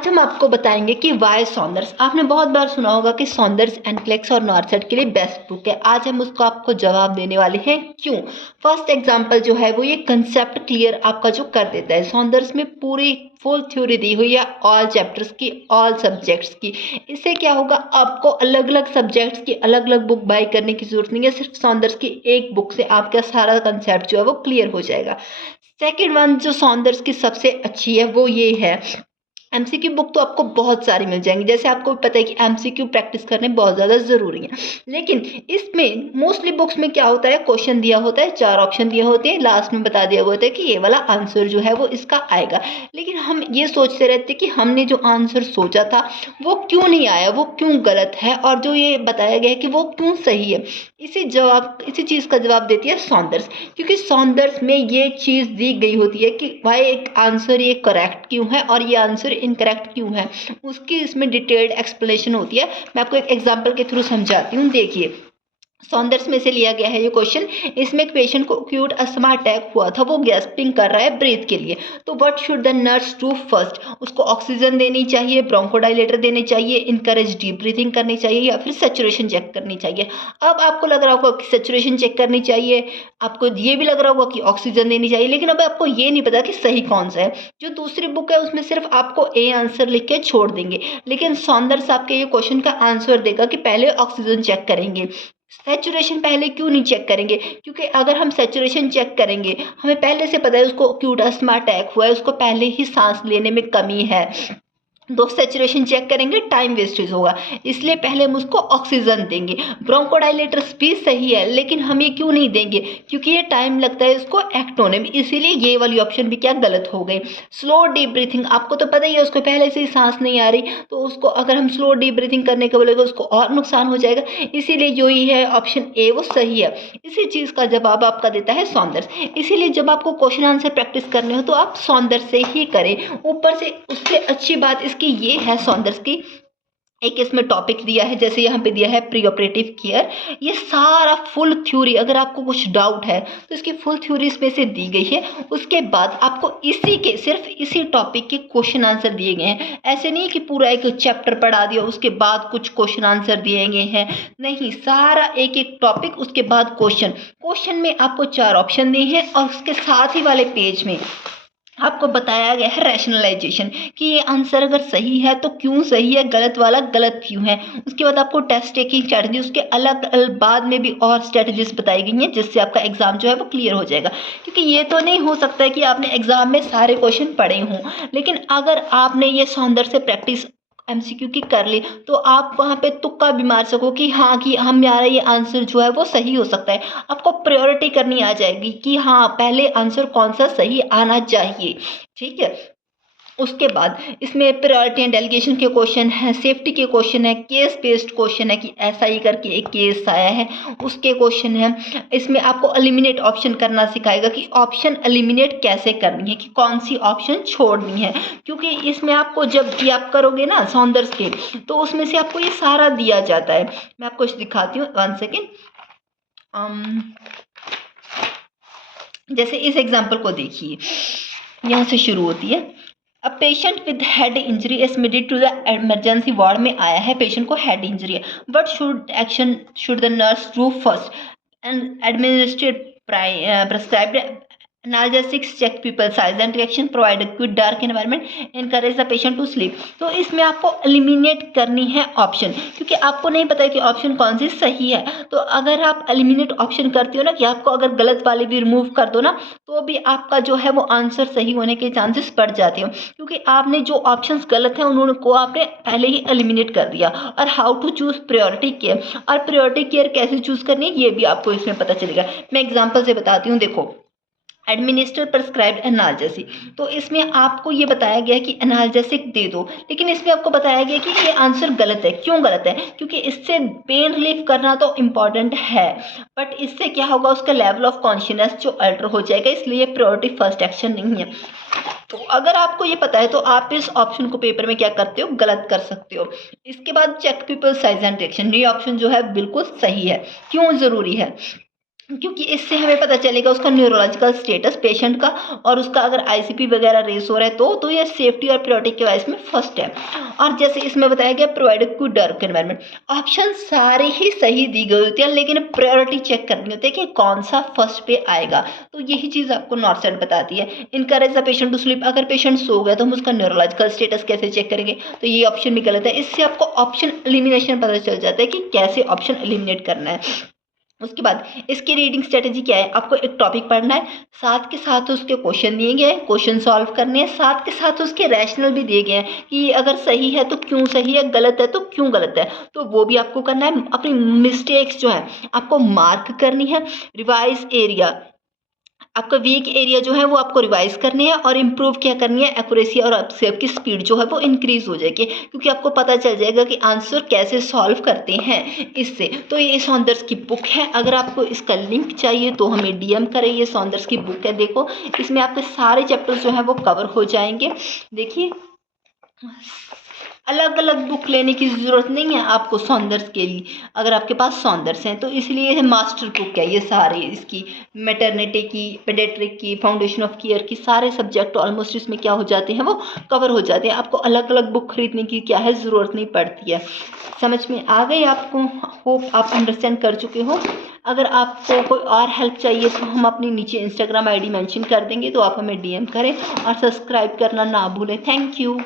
आज हम आपको बताएंगे कि वाई सॉन्डर्स। आपने बहुत बार सुना होगा कि सॉन्डर्स एंड क्लेक्स और नॉर्सेट के लिए बेस्ट बुक है। आज हम उसको आपको जवाब देने वाले हैं क्यों। फर्स्ट एग्जांपल जो है वो ये कंसेप्ट क्लियर आपका जो कर देता है। सॉन्डर्स में पूरी फुल थ्योरी दी हुई है ऑल चैप्टर्स की, ऑल सब्जेक्ट्स की। इससे क्या होगा, आपको अलग अलग सब्जेक्ट्स की अलग अलग बुक बाय करने की जरूरत नहीं है। सिर्फ सॉन्डर्स की एक बुक से आपका सारा कंसेप्ट जो है वो क्लियर हो जाएगा। सेकेंड वन जो सॉन्डर्स की सबसे अच्छी है वो ये है, एमसीक्यू बुक तो आपको बहुत सारी मिल जाएंगी। जैसे आपको पता है कि एमसीक्यू प्रैक्टिस करने बहुत ज़्यादा ज़रूरी है, लेकिन इसमें मोस्टली बुक्स में क्या होता है, क्वेश्चन दिया होता है, 4 ऑप्शन दिए होते हैं, लास्ट में बता दिया होता है कि ये वाला आंसर जो है वो इसका आएगा। लेकिन हम ये सोचते रहते कि हमने जो आंसर सोचा था वो क्यों नहीं आया, वो क्यों गलत है, और जो ये बताया गया है कि वो क्यों सही है। इसी चीज़ का जवाब देती है सॉन्डर्स, क्योंकि सॉन्डर्स में ये चीज़ दी गई होती है कि भाई एक आंसर ये करेक्ट क्यों है और ये आंसर इनकरेक्ट क्यों है, उसकी इसमें डिटेल्ड एक्सप्लेनेशन होती है। मैं आपको एक एग्जांपल के थ्रू समझाती हूँ। देखिए, सॉन्डर्स में से लिया गया है ये क्वेश्चन। इसमें एक पेशेंट को एक्यूट अस्थमा अटैक हुआ था, वो गैस्पिंग कर रहा है ब्रीथ के लिए। तो what should the nurse do first, उसको ऑक्सीजन देनी चाहिए, ब्रोंकोडाइलेटर देने चाहिए, इनकरेज डीप ब्रीथिंग करनी चाहिए, या फिर सेचुरेशन चेक करनी चाहिए। अब आपको लग रहा होगा कि सेचुरेशन चेक करनी चाहिए, आपको ये भी लग रहा होगा कि ऑक्सीजन देनी चाहिए, लेकिन अब आपको ये नहीं पता कि सही कौन सा है। जो दूसरी बुक है उसमें सिर्फ आपको ए आंसर लिख के छोड़ देंगे, लेकिन सॉन्डर्स आपके ये क्वेश्चन का आंसर देगा कि पहले ऑक्सीजन चेक करेंगे। सैचुरेशन पहले क्यों नहीं चेक करेंगे, क्योंकि अगर हम सैचुरेशन चेक करेंगे, हमें पहले से पता है उसको एक्यूट अस्थमा अटैक हुआ है, उसको पहले ही सांस लेने में कमी है, तो सैचुरेशन चेक करेंगे, टाइम वेस्टेज होगा, इसलिए पहले हम उसको ऑक्सीजन देंगे। ब्रोंकोडाइलेटर्स भी सही है, लेकिन हम ये क्यों नहीं देंगे, क्योंकि ये टाइम लगता है इसको एक्ट होने में, इसीलिए ये वाली ऑप्शन भी क्या गलत हो गई। स्लो डीप ब्रीथिंग, आपको तो पता ही है उसको पहले से ही सांस नहीं आ रही, तो उसको अगर हम स्लो डीप ब्रीथिंग करने को बोलेगा उसको और नुकसान हो जाएगा, इसीलिए जो ही है ऑप्शन ए वो सही है। इसी चीज़ का जवाब आपका देता है सॉन्डर्स। इसीलिए जब आपको क्वेश्चन आंसर प्रैक्टिस करने हो तो आप सॉन्डर्स से ही करें। ऊपर से उससे अच्छी बात इसकी ये है सॉन्डर्स की, एक इसमें टॉपिक दिया है, जैसे यहाँ पे दिया है प्री ऑपरेटिव केयर, ये सारा फुल थ्योरी, अगर आपको कुछ डाउट है तो इसकी फुल थ्योरी इसमें से दी गई है। उसके बाद आपको सिर्फ इसी टॉपिक के क्वेश्चन आंसर दिए गए हैं। ऐसे नहीं कि पूरा एक चैप्टर पढ़ा दिया उसके बाद कुछ क्वेश्चन आंसर दिए गए हैं, नहीं, सारा एक एक टॉपिक उसके बाद क्वेश्चन में आपको 4 ऑप्शन दिए हैं, और उसके साथ ही वाले पेज में आपको बताया गया है रैशनलाइजेशन, कि ये आंसर अगर सही है तो क्यों सही है, गलत वाला गलत क्यों है। उसके बाद आपको टेस्ट टेकिंग स्ट्रैटेजी, उसके अलग अलग बाद में भी और स्ट्रैटेजीज बताई गई हैं, जिससे आपका एग्जाम जो है वो क्लियर हो जाएगा। क्योंकि ये तो नहीं हो सकता है कि आपने एग्जाम में सारे क्वेश्चन पढ़े हों, लेकिन अगर आपने ये सौंदर्य से प्रैक्टिस एमसीक्यू की कर ली, तो आप वहाँ पे तुक्का भी मार सको कि हाँ, कि हमारा ये आंसर जो है वो सही हो सकता है। आपको प्रायोरिटी करनी आ जाएगी कि हाँ, पहले आंसर कौन सा सही आना चाहिए, ठीक है। उसके बाद इसमें प्रायोरिटी एंड डेलीगेशन के क्वेश्चन हैं, सेफ्टी के क्वेश्चन है, केस बेस्ड क्वेश्चन है कि ऐसा ही करके एक केस आया है उसके क्वेश्चन है। इसमें आपको एलिमिनेट ऑप्शन करना सिखाएगा कि ऑप्शन एलिमिनेट कैसे करनी है, कि कौन सी ऑप्शन छोड़नी है, क्योंकि इसमें आपको जब ये आप करोगे ना सॉन्डर्स के, तो उसमें से आपको ये सारा दिया जाता है। मैं आपको दिखाती हूँ, 1 सेकेंड। जैसे इस एग्जाम्पल को देखिए, यहाँ से शुरू होती है। A patient with head injury is admitted to the emergency ward में आया है, पेशेंट को हेड इंजरी है। But should the nurse do first and administrate prescribed analgesics, check people size and reaction, provide a quick dark environment, encourage the patient to sleep। तो इसमें आपको eliminate करनी है ऑप्शन, क्योंकि आपको नहीं पता है कि ऑप्शन कौन सी सही है। तो अगर आप एलिमिनेट ऑप्शन करते हो ना, कि आपको अगर गलत वाले भी रिमूव कर दो ना, तो भी आपका जो है वो आंसर सही होने के चांसेस बढ़ जाते हो, क्योंकि आपने जो ऑप्शंस गलत हैं उन्होंने को आपने पहले ही एलिमिनेट कर दिया। और how to choose priority care, और प्रायोरिटी केयर कैसे चूज करनी है ये भी आपको इसमें पता चलेगा। मैं एग्जाम्पल से बताती हूँ। देखो, एडमिनिस्टर प्रेस्क्राइब्ड एनाल्जेसिक, तो इसमें आपको ये बताया गया कि एनाल्जेसिक दे दो, लेकिन इसमें आपको बताया गया कि ये आंसर गलत है। क्यों गलत है? क्योंकि इससे पेन रिलीफ करना तो इम्पॉर्टेंट है, बट इससे क्या होगा, उसका लेवल ऑफ कॉन्शियसनेस जो अल्टर हो जाएगा, इसलिए प्रायोरिटी फर्स्ट एक्शन नहीं है। तो अगर आपको ये पता है तो आप इस ऑप्शन को पेपर में क्या करते हो, गलत कर सकते हो। इसके बाद check pupil size and reaction, ये ऑप्शन जो है बिल्कुल सही है। क्यों जरूरी है? क्योंकि इससे हमें पता चलेगा उसका न्यूरोलॉजिकल स्टेटस पेशेंट का, और उसका अगर आईसीपी वगैरह रेस हो रहा है तो ये सेफ्टी और प्रायोरिटी के वाइज में फर्स्ट है। और जैसे इसमें बताया गया provide good work environment, option सारे ही सही दी गई होती है, लेकिन प्रायोरिटी चेक करनी होती है कि कौन सा फर्स्ट पे आएगा। तो यही चीज़ आपको नॉर्थ साइड बताती है। Encourage the patient to sleep, अगर पेशेंट सो गया तो हम उसका न्यूरोलॉजिकल स्टेटस कैसे चेक करेंगे, तो ये ऑप्शन भी गलत है। इससे आपको ऑप्शन एलिमिनेशन पता चल जाता है कि कैसे ऑप्शन एलिमिनेट करना है। उसके बाद इसकी रीडिंग स्ट्रेटेजी क्या है, आपको एक टॉपिक पढ़ना है, साथ के साथ उसके क्वेश्चन दिए गए हैं, क्वेश्चन सॉल्व करने हैं, साथ के साथ उसके रैशनल भी दिए गए हैं कि अगर सही है तो क्यों सही है, गलत है तो क्यों गलत है, तो वो भी आपको करना है। अपनी मिस्टेक्स जो है आपको मार्क करनी है। रिवाइज एरिया, आपका वीक एरिया जो है वो आपको रिवाइज करनी है, और इम्प्रूव क्या करनी है, एक्यूरेसी और आपकी स्पीड जो है वो इंक्रीज हो जाएगी, क्योंकि आपको पता चल जाएगा कि आंसर कैसे सॉल्व करते हैं इससे। तो ये सौंदर्स की बुक है, अगर आपको इसका लिंक चाहिए तो हमें डीएम करें। ये सौंदर्स की बुक है, देखो इसमें आपके सारे चैप्टर्स जो हैं वो कवर हो जाएंगे। देखिए अलग अलग बुक लेने की ज़रूरत नहीं है आपको सौंदर्स के लिए, अगर आपके पास सौंदर्स हैं तो इसलिए ये मास्टर बुक है। ये सारे इसकी मैटरनिटी की, पेडियाट्रिक की, फाउंडेशन ऑफ केयर की, सारे सब्जेक्ट ऑलमोस्ट इसमें क्या हो जाते हैं, वो कवर हो जाते हैं। आपको अलग अलग बुक खरीदने की क्या है ज़रूरत नहीं पड़ती है। समझ में आ गई आपको? होप आप अंडरस्टैंड कर चुके हो। अगर आपको कोई और हेल्प चाहिए तो हम अपनी नीचे इंस्टाग्राम आईडी मेंशन कर देंगे, तो आप हमें डीएम करें और सब्सक्राइब करना ना भूलें। Thank you.